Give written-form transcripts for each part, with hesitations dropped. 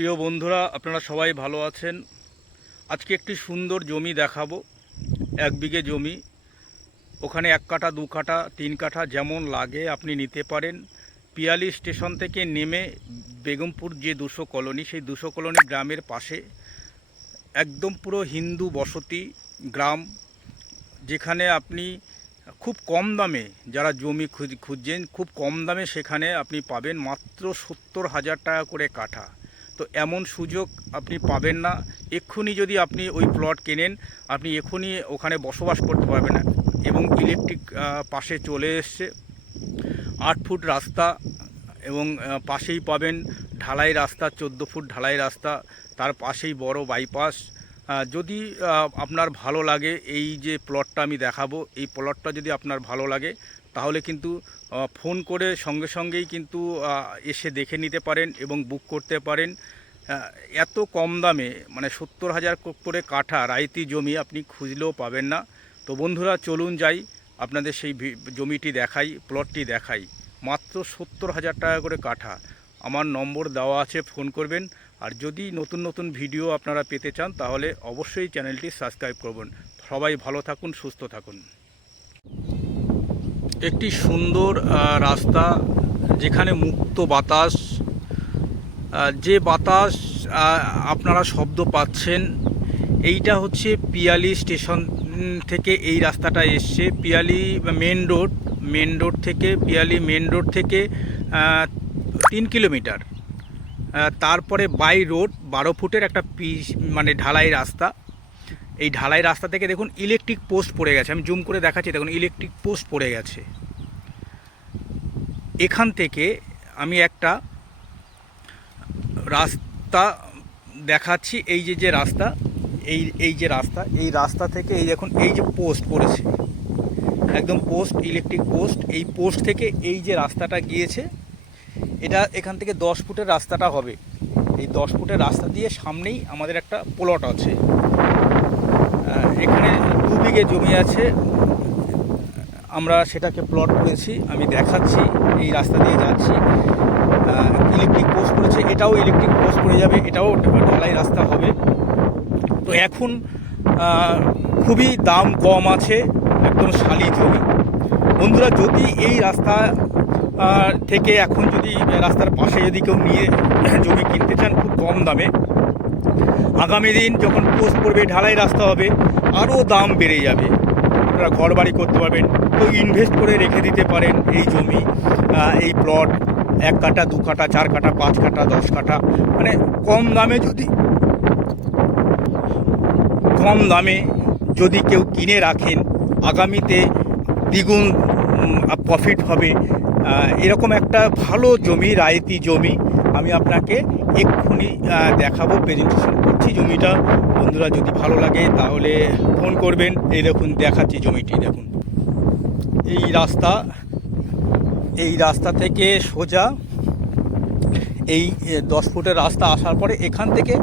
প্রিয় বন্ধুরা, আপনারা সবাই ভালো আছেন। আজকে একটি সুন্দর জমি দেখাবো। 1 বিঘে জমি, ওখানে 1 কাঠা 2 কাঠা 3 কাঠা যেমন লাগে আপনি নিতে পারেন। পিয়ালি স্টেশন থেকে নেমে বেগমপুর যে 200 কলোনি, সেই 200 কলোনি গ্রামের পাশে একদম পুরো হিন্দু বসতি গ্রাম, যেখানে আপনি খুব কম দামে, যারা জমি খুঁজছেন খুব কম দামে সেখানে আপনি পাবেন মাত্র 70,000 টাকা করে কাঠা। তো এমন সুযোগ আপনি পাবেন না। এক্ষুনি যদি আপনি ওই প্লট কেনেন, আপনি এক্ষুনি ওখানে বসবাস করতে পারবেন না। এবং ইলেকট্রিক পাশে চলে এসছে, 8 ফুট রাস্তা, এবং পাশেই পাবেন ঢালাই রাস্তা, 14 ফুট ঢালাই রাস্তা, তার পাশেই বড় বাইপাস। যদি আপনার ভালো লাগে, এই যে প্লটটা আমি দেখাবো, এই প্লটটা যদি আপনার ভালো লাগে তাহলে কিন্তু ফোন করে সঙ্গে সঙ্গেই কিন্তু এসে দেখে নিতে পারেন এবং বুক করতে পারেন। এত কম দামে, মানে 70,000 করে কাঠা রাইতি জমি আপনি খুঁজলেও পাবেন না। তো বন্ধুরা, চলুন যাই, আপনাদের সেই জমিটি দেখাই, প্লটটি দেখাই। মাত্র 70,000 টাকা করে কাঠা। আমার নম্বর দেওয়া আছে, ফোন করবেন। আর যদি নতুন নতুন ভিডিও আপনারা পেতে চান তাহলে অবশ্যই চ্যানেলটি সাবস্ক্রাইব করবেন। সবাই ভালো থাকুন, সুস্থ থাকুন। একটি সুন্দর রাস্তা, যেখানে মুক্ত বাতাস, যে বাতাস আপনারা শব্দ পাচ্ছেন, এইটা হচ্ছে পিয়ালি স্টেশন থেকে এই রাস্তাটা এসছে। পিয়ালি মেন রোড থেকে, পিয়ালি মেন রোড থেকে 3 কিলোমিটার। তারপরে বাই রোড 12 ফুটের একটা মানে ঢালাই রাস্তা। এই ঢালাই রাস্তা থেকে দেখুন ইলেকট্রিক পোস্ট পড়ে গেছে, আমি জুম করে দেখাচ্ছি, দেখুন ইলেকট্রিক পোস্ট পড়ে গেছে। এখান থেকে আমি একটা রাস্তা দেখাচ্ছি, এই যে রাস্তা, এই যে রাস্তা, এই রাস্তা থেকে এই দেখুন এই যে পোস্ট পড়েছে, একদম পোস্ট, ইলেকট্রিক পোস্ট। এই পোস্ট থেকে এই যে রাস্তাটা গিয়েছে, এটা এখান থেকে 10 ফুটের রাস্তাটা হবে। এই 10 ফুটের রাস্তা দিয়ে সামনেই আমাদের একটা প্লট আছে। এখানে 2 বিঘে জমি আছে, আমরা সেটাকে প্লট করেছি, আমি দেখাচ্ছি। এই রাস্তা দিয়ে যাচ্ছি, ইলেকট্রিক পোস্ট করেছে, এটাও ইলেকট্রিক পোস্ট করে যাবে, এটাও ঢালাই রাস্তা হবে। তো এখন খুবই দাম কম আছে, একদম শালি জমি। বন্ধুরা, যদি এই রাস্তা থেকে এখন যদি রাস্তার পাশে যদি কেউ নিয়ে জমি কিনতে চান খুব কম দামে, আগামী দিন যখন পোস্ট পড়বে, ঢালাই রাস্তা হবে, আরও দাম বেড়ে যাবে। আপনারা ঘর বাড়ি করতে পারবেন, তো ইনভেস্ট করে রেখে দিতে পারেন এই জমি, এই প্লট। 1 কাঠা 2 কাঠা 4 কাঠা 5 কাঠা 10 কাঠা, মানে কম দামে যদি কেউ কিনে রাখেন, আগামীতে দ্বিগুণ প্রফিট হবে। এরকম একটা ভালো জমি, রায়তি জমি আমি আপনাকে এক্ষুনি দেখাবো, প্রেজেন্টেশন করছি জমিটা। বন্ধুরা, যদি ভালো লাগে তাহলে ফোন করবেন। এই দেখুন, দেখাচ্ছি জমিটি, দেখুন এই রাস্তা থেকে সোজা এই 10 ফুটের রাস্তা আসার পরে এখান থেকে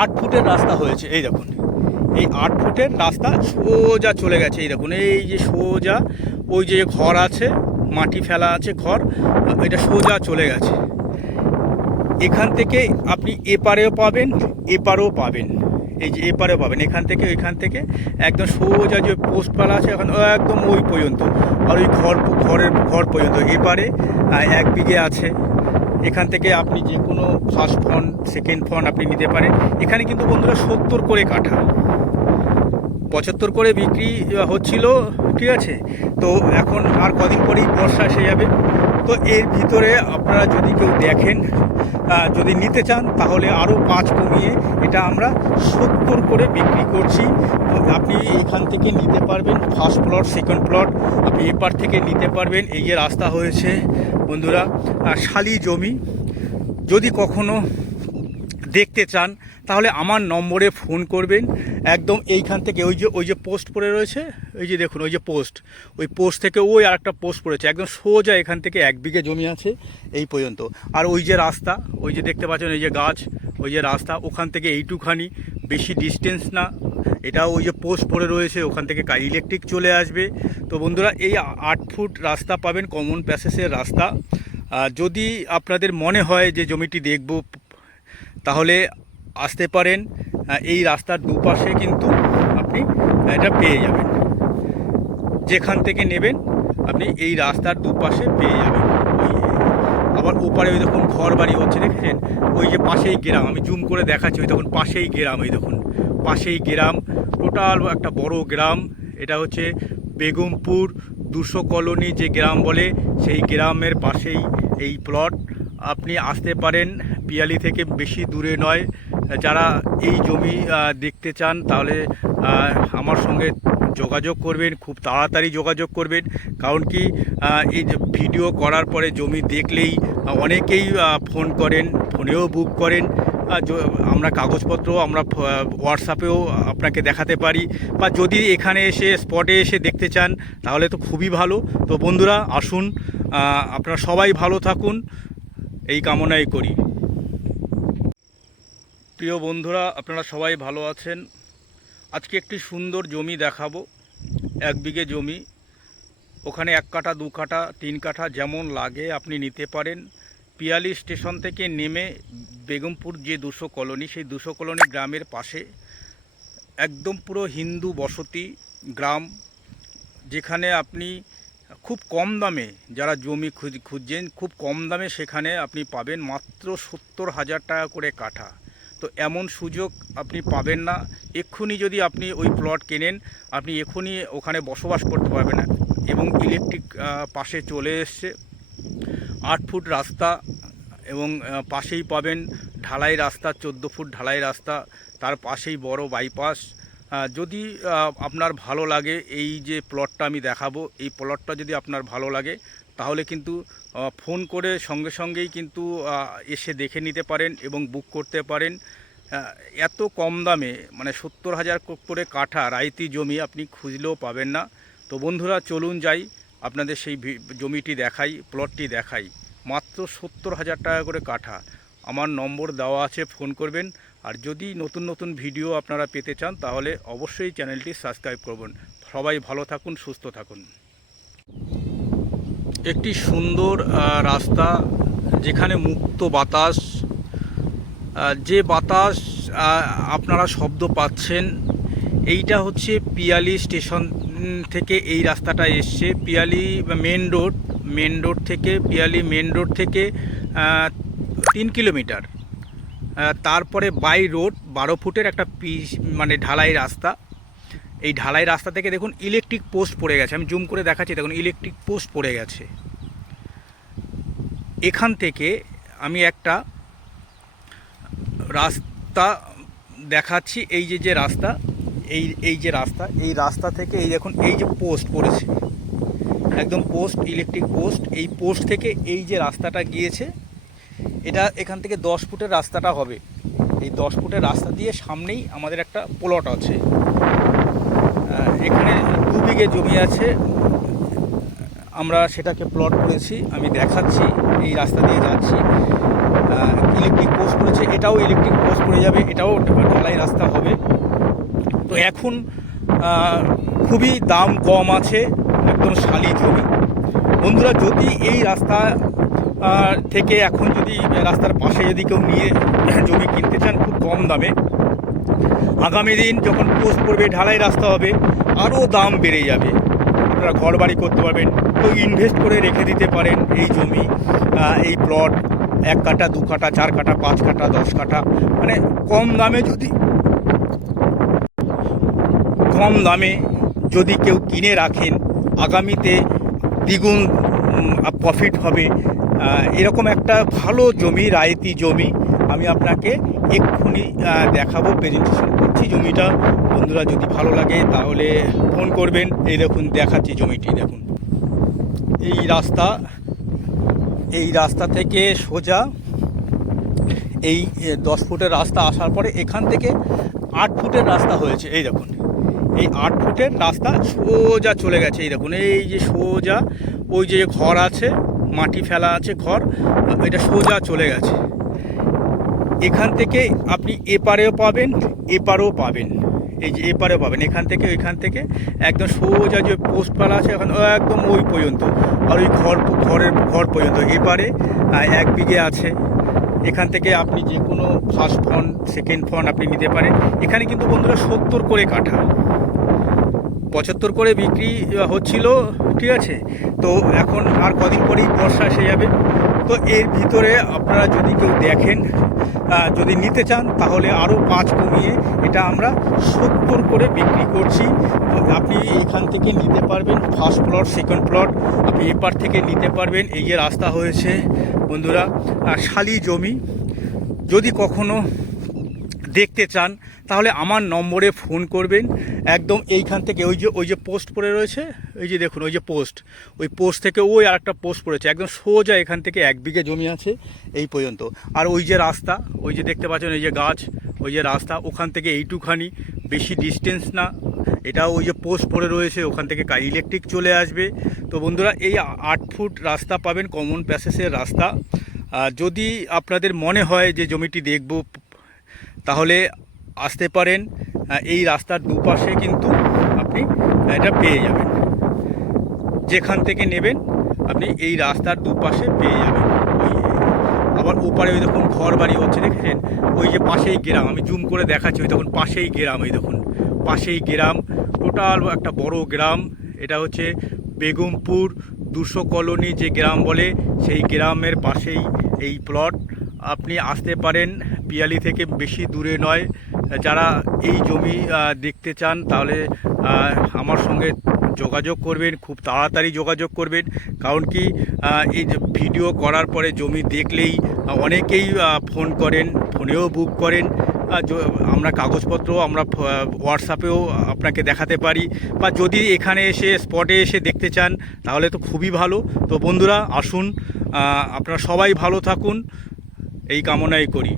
8 ফুটের রাস্তা হয়েছে। এই দেখুন, এই 8 ফুটের রাস্তা সোজা চলে গেছে। এই দেখুন, এই যে সোজা ওই যে ঘর আছে, মাটি ফেলা আছে ঘর, এটা সোজা চলে গেছে। এখান থেকে আপনি এপারেও পাবেন, এপারেও পাবেন, এই যে এপারেও পাবেন। এখান থেকে একদম সোজা যে পোস্ট ফেলা আছে এখন একদম ওই পর্যন্ত, আর ওই ঘর পর্যন্ত এপারে 1 বিঘে আছে। এখান থেকে আপনি যে কোনো ফার্স্ট ফন্ড, সেকেন্ড ফন্ড আপনি নিতে পারেন। এখানে কিন্তু বন্ধুরা 70 করে কাঠা, 75 করে বিক্রি হচ্ছিল, ঠিক আছে। তো এখন আর কদিন পরেই বর্ষা এসে যাবে। তো এর ভিতরে আপনারা যদি কেউ দেখেন, যদি নিতে চান তাহলে আরও 5 কমিয়ে এটা আমরা 70 করে বিক্রি করছি। তো আপনি এইখান থেকে নিতে পারবেন, ফার্স্ট প্লট, সেকেন্ড প্লট আপনি এপার থেকে নিতে পারবেন। এই যে রাস্তা হয়েছে বন্ধুরা, শালি জমি। যদি কখনো দেখতে চান তাহলে আমার নম্বরে ফোন করবেন। একদম এইখান থেকে ওই যে পোস্ট পড়ে রয়েছে, এই যে দেখুন ওই যে পোস্ট, ওই পোস্ট থেকে ওই আর একটা পোস্ট পড়েছে, একদম সোজা এখান থেকে 1 বিঘে জমি আছে এই পর্যন্ত। আর ওই যে রাস্তা, ওই যে দেখতে পাচ্ছেন এই যে গাছ, ওই যে রাস্তা, ওখান থেকে এইটুখানি, বেশি ডিস্টেন্স না। এটা ওই যে পোস্ট পড়ে রয়েছে, ওখান থেকে ইলেকট্রিক চলে আসবে। তো বন্ধুরা, এই 8 ফুট রাস্তা পাবেন, কমন প্যাসেজের রাস্তা। যদি আপনাদের মনে হয় যে জমিটি দেখব, তাহলে আসতে পারেন। এই রাস্তার দুপাশে কিন্তু আপনি এটা পেয়ে যাবেন, যেখান থেকে নেবেন আপনি এই রাস্তার দুপাশে পেয়ে যাবেন। আবার ওপারে ওই দেখুন ঘর বাড়ি হচ্ছে, দেখেছেন? ওই যে পাশেই গ্রাম, আমি জুম করে দেখাচ্ছি, ওই দেখুন পাশেই গ্রাম, ওই দেখুন পাশেই গ্রাম, টোটাল একটা বড় গ্রাম। এটা হচ্ছে বেগমপুর 200 কলোনি যে গ্রাম বলে, সেই গ্রামের পাশেই এই প্লট। আপনি আসতে পারেন, পিয়ালি থেকে বেশি দূরে নয়। যারা এই জমি দেখতে চান তাহলে আমার সঙ্গে যোগাযোগ করবেন, খুব তাড়াতাড়ি যোগাযোগ করবেন। কারণ কি, এই যে ভিডিও করার পরে জমি দেখলেই অনেকেই ফোন করেন, ফোনেও বুক করেন। আমরা কাগজপত্র আমরা হোয়াটসঅ্যাপেও আপনাকে দেখাতে পারি, বা যদি এখানে এসে স্পটে এসে দেখতে চান তাহলে তো খুবই ভালো। তো বন্ধুরা আসুন, আপনারা সবাই ভালো থাকুন, এই কামনাই করি। প্রিয় বন্ধুরা, আপনারা সবাই ভালো আছেন। আজকে একটি সুন্দর জমি দেখাবো, 1 বিঘে জমি। ওখানে 1 কাঠা 2 কাঠা 3 কাঠা যেমন লাগে আপনি নিতে পারেন। পিয়ালি স্টেশন থেকে নেমে বেগমপুর যে 200 কলোনি, সেই 200 কলোনি গ্রামের পাশে একদম পুরো হিন্দু বসতি গ্রাম, যেখানে আপনি খুব কম দামে, যারা জমি খুঁজছেন খুব কম দামে সেখানে আপনি পাবেন মাত্র 70,000 টাকা করে কাঠা। তো এমন সুযোগ আপনি পাবেন না। এক্ষুনি যদি আপনি ওই প্লট কেনেন, আপনি এক্ষুনি ওখানে বসবাস করতে পারবেন না। এবং ইলেকট্রিক পাশে চলে এসছে, 8 ফুট রাস্তা, এবং পাশেই পাবেন ঢালাই রাস্তা, 14 ফুট ঢালাই রাস্তা, তার পাশেই বড় বাইপাস। যদি আপনার ভালো লাগে, এই যে প্লটটা আমি দেখাবো, এই প্লটটা যদি আপনার ভালো লাগে তাহলে কিন্তু ফোন করে সঙ্গে সঙ্গেই কিন্তু এসে দেখে নিতে পারেন এবং বুক করতে পারেন। এত কম দামে, মানে 70,000 করে কাঠা রাইতি জমি আপনি খুঁজলেও পাবেন না। তো বন্ধুরা চলুন যাই, আপনাদের সেই জমিটি দেখাই, প্লটটি দেখাই। মাত্র 70,000 টাকা করে কাঠা। আমার নম্বর দেওয়া আছে, ফোন করবেন। আর যদি নতুন নতুন ভিডিও আপনারা পেতে চান তাহলে অবশ্যই চ্যানেলটি সাবস্ক্রাইব করবেন। সবাই ভালো থাকুন, সুস্থ থাকুন। একটি সুন্দর রাস্তা, যেখানে মুক্ত বাতাস, যে বাতাস আপনারা শব্দ পাচ্ছেন, এইটা হচ্ছে পিয়ালি স্টেশন থেকে এই রাস্তাটা এসছে। পিয়ালি মেন রোড থেকে, পিয়ালি মেন রোড থেকে 3 কিলোমিটার। তারপরে বাই রোড 12 ফুটের একটা মানে ঢালাই রাস্তা। এই ঢালাই রাস্তা থেকে দেখুন ইলেকট্রিক পোস্ট পড়ে গেছে, আমি জুম করে দেখাচ্ছি, দেখুন ইলেকট্রিক পোস্ট পড়ে গেছে। এখান থেকে আমি একটা রাস্তা দেখাচ্ছি, এই যে রাস্তা, এই যে রাস্তা, এই রাস্তা থেকে এই দেখুন এই যে পোস্ট পড়েছে, একদম পোস্ট, ইলেকট্রিক পোস্ট। এই পোস্ট থেকে এই যে রাস্তাটা গিয়েছে, এটা এখান থেকে 10 ফুটের রাস্তাটা হবে। এই 10 ফুটের রাস্তা দিয়ে সামনেই আমাদের একটা প্লট আছে। এখানে 2 বিঘে জমি আছে, আমরা সেটাকে প্লট করেছি, আমি দেখাচ্ছি। এই রাস্তা দিয়ে যাচ্ছি, ইলেকট্রিক পোস্ট করেছে, এটাও ইলেকট্রিক পোস্ট করে যাবে, এটাও ঢালাই রাস্তা হবে। তো এখন খুবই দাম কম আছে, একদম শালি জমি। বন্ধুরা যদি এই রাস্তা থেকে এখন যদি রাস্তার পাশে যদি কেউ নিয়ে জমি কিনতে চান খুব কম দামে, আগামী দিন যখন পোস্ট করবে, ঢালাই রাস্তা হবে, আরও দাম বেড়ে যাবে। আপনারা ঘর বাড়ি করতে পারবেন, তো ইনভেস্ট করে রেখে দিতে পারেন এই জমি, এই প্লট। 1 কাঠা 2 কাঠা 4 কাঠা 5 কাঠা 10 কাঠা, মানে কম দামে যদি কেউ কিনে রাখেন, আগামীতে দ্বিগুণ প্রফিট হবে। এরকম একটা ভালো জমি, রায়তি জমি আমি আপনাকে এক্ষুনি দেখাবো, প্রেজেন্টেশন করছি জমিটা। বন্ধুরা যদি ভালো লাগে তাহলে ফোন করবেন। এই দেখুন দেখাচ্ছি জমিটি, দেখুন এই রাস্তা থেকে সোজা এই 10 ফুটের রাস্তা আসার পরে এখান থেকে 8 ফুটের রাস্তা হয়েছে। এই দেখুন এই 8 ফুটের রাস্তা সোজা চলে গেছে। এই দেখুন এই যে সোজা, ওই যে ঘর আছে, মাটি ফেলা আছে ঘর, এটা সোজা চলে গেছে। এখান থেকে আপনি এপারেও পাবেন, এপারেও পাবেন, এই যে এপারেও পাবেন। এখান থেকে একদম সোজা যে পোস্ট ফেলা আছে এখন একদম ওই পর্যন্ত, আর ওই ঘর পর্যন্ত। এপারে 1 বিঘে আছে, এখান থেকে আপনি যে কোনো ফার্স্ট ফন্ড সেকেন্ড ফন্ড আপনি নিতে পারেন। এখানে কিন্তু বন্ধুরা 70 করে কাঠা, 75 করে বিক্রি হচ্ছিল, ঠিক আছে। তো এখন আর কদিন পরেই বর্ষা এসে যাবে। তো এর ভিতরে আপনারা যদি কেউ দেখেন, যদি নিতে চান তাহলে আরও 5 কমিয়ে এটা আমরা 70 করে বিক্রি করছি। তো আপনি এইখান থেকে নিতে পারবেন ফার্স্ট প্লট সেকেন্ড প্লট, আপনি এপার থেকে নিতে পারবেন। এই যে রাস্তা হয়েছে বন্ধুরা, শালি জমি। যদি কখনো দেখতে চান তাহলে আমার নম্বরে ফোন করবেন। একদম এইখান থেকে ওই যে পোস্ট পড়ে রয়েছে, এই যে দেখুন ওই যে পোস্ট, ওই পোস্ট থেকে ওই আর একটা পোস্ট পড়েছে, একদম সোজা এখান থেকে 1 বিঘে জমি আছে এই পর্যন্ত। আর ওই যে রাস্তা, ওই যে দেখতে পাচ্ছেন ওই যে গাছ, ওই যে রাস্তা, ওখান থেকে এইটুখানি, বেশি ডিস্টেন্স না। এটা ওই যে পোস্ট পড়ে রয়েছে, ওখান থেকে ইলেকট্রিক চলে আসবে। তো বন্ধুরা এই 8 ফুট রাস্তা পাবেন, কমন প্যাসেজের রাস্তা। যদি আপনাদের মনে হয় যে জমিটি দেখব তাহলে আসতে পারেন। এই রাস্তার দুপাশে কিন্তু আপনি এটা পেয়ে যাবেন, যেখান থেকে নেবেন আপনি এই রাস্তার দুপাশে পেয়ে যাবেন। ওই আবার ওপারে ওই দেখুন ঘর বাড়ি হচ্ছে, দেখেছেন? ওই যে পাশেই গ্রাম, আমি জুম করে দেখাচ্ছি, ওই দেখুন পাশেই গ্রাম, এই দেখুন পাশেই গ্রাম, টোটাল একটা বড় গ্রাম। এটা হচ্ছে বেগমপুর 200 কলোনি যে গ্রাম বলে, সেই গ্রামের পাশেই এই প্লট। আপনি আসতে পারেন, পিয়ালি থেকে বেশি দূরে নয়। যারা এই জমি দেখতে চান তাহলে আমার সঙ্গে যোগাযোগ করবেন, খুব তাড়াতাড়ি যোগাযোগ করবেন। কারণ কি এই যে ভিডিও করার পরে জমি দেখলেই অনেকেই ফোন করেন, ফোনেও বুক করেন। আমরা কাগজপত্র আমরা হোয়াটসঅ্যাপেও আপনাকে দেখাতে পারি, বা যদি এখানে এসে স্পটে এসে দেখতে চান তাহলে তো খুবই ভালো। তো বন্ধুরা আসুন, আপনারা সবাই ভালো থাকুন এই কামনাই করি।